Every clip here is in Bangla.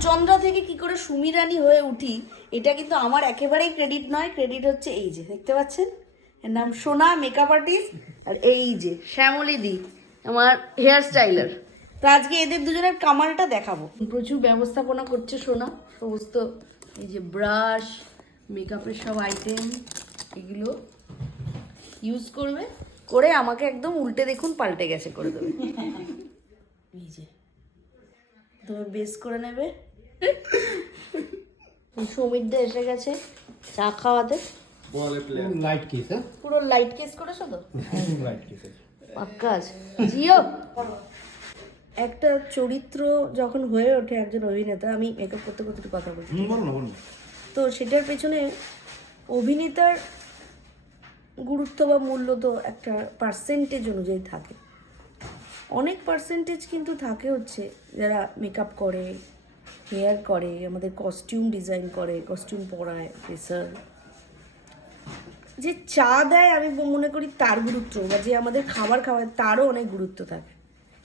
সুচন্দ্রা থেকে কি করে সুমি রানী হয়ে উঠি এটা কিন্তু আমার একেবারেই ক্রেডিট নয়, ক্রেডিট হচ্ছে এই যে দেখতে পাচ্ছেন, এর নাম সোনা মেকআপ আর্টিস্ট, আর এই যে শ্যামলী দি আমার হেয়ার স্টাইলার। তো আজকে এদের দুজনের কামালটা দেখাবো। প্রচুর ব্যবস্থাপনা করছে সোনা, সমস্ত এই যে ব্রাশ, মেকআপের সব আইটেম এগুলো ইউজ করবে, করে আমাকে একদম উল্টে দেখুন পাল্টে গেছে করে দেবে। এই যে তোমার বেস করে নেবে। সৌমিরদা এসে গেছে চা খাওয়াতে। লাইট কেস, হ্যাঁ পুরো লাইট কেস করেছো তো? লাইট কেস পাক্কা আছে জিও। একটা চরিত্র যখন হয়ে ওঠে একজন অভিনেতা, আমি মেকআপ করতে করতে একটু কথা বলছি, বলো না, বলো না। তো সেটার পেছনে অভিনেতার গুরুত্ব বা মূল্য তো একটা পার্সেন্টেজ অনুযায়ী থাকে। অনেক পার্সেন্টেজ কিন্তু থাকে হচ্ছে যারা মেকআপ করে, হেয়ার করে, আমাদের কস্টিউম ডিজাইন করে, কস্টিউম পরায়, ড্রেসার, যে চা দেয় আমি মনে করি তার গুরুত্ব, বা যে আমাদের খাবার খাওয়ায় তারও অনেক গুরুত্ব থাকে।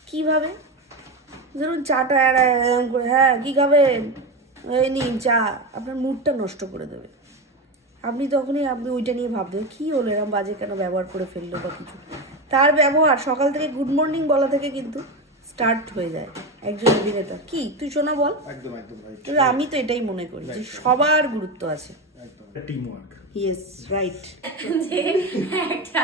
কিভাবে? ধরুন চাটা এরকম করে, হ্যাঁ কী খাবেন, এই নিন চা, আপনার মুডটা নষ্ট করে দেবে। আপনি তখনই আপনি ওইটা নিয়ে ভাববেন কী হলো, এরকম বাজে কেন ব্যবহার করে ফেললো বা কিছু। তার ব্যবহার সকাল থেকে গুড মর্নিং বলা থেকে কিন্তু স্টার্ট হয়ে যায় একজন অভিনেতা। কি তুই শোনা বল? একদম একদম রাইট, তো আমি তো এটাই মনে করি যে সবার গুরুত্ব আছে। একদম টিম ওয়ার্ক। Yes right. যে একটা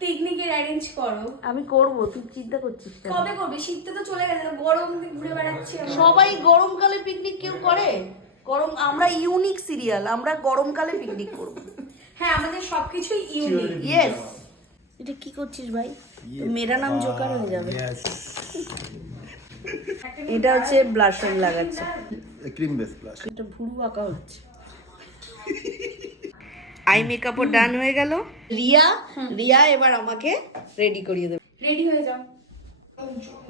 পিকনিকের অ্যারেঞ্জ করো। আমি করব, তুই চিন্তা করছিস কেন? কবে করবে? শীতটা তো চলে গেছে, গরম ঘুরে বেড়াচ্ছি আমরা। সবাই গরমকালে পিকনিক কেউ করে? গরম, আমরা ইউনিক সিরিয়াল, আমরা গরমকালে পিকনিক করব। হ্যাঁ, আমাদের সবকিছুই ইউনিক। ইয়েস। এটা কি করছিস ভাই? তো মেরা নাম জোকার হয়ে যাবে। এটা হচ্ছে ব্লাশন লাগাচ্ছে, ক্রিম বেস প্লাস। এটা ভুরু আঁকা হচ্ছে। আই মেকআপও ডান হয়ে গেল। রিয়া এবার আমাকে রেডি করিয়ে দেবে। রেডি হয়ে যাও।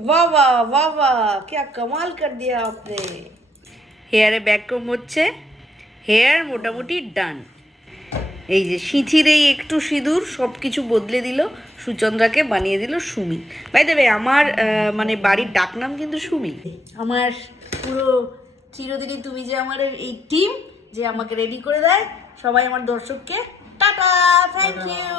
वाह वाह वाह वाह, क्या कमाल कर दिया आपने। হেয়ারে ব্যাক কম হচ্ছে, হেয়ার মোটামুটি ডান। এই যে সিঁথির এই একটু সিঁদুর সব কিছু বদলে দিল, সুচন্দ্রাকে বানিয়ে দিল সুমি। বাই দ্য ওয়ে আমার মানে বাড়ির ডাকনাম কিন্তু সুমি। আমার পুরো চিরদিনই তুমি যে আমার এই টিম যে আমাকে রেডি করে দেয়, সবাই আমার দর্শককে টাটা, থ্যাংক ইউ।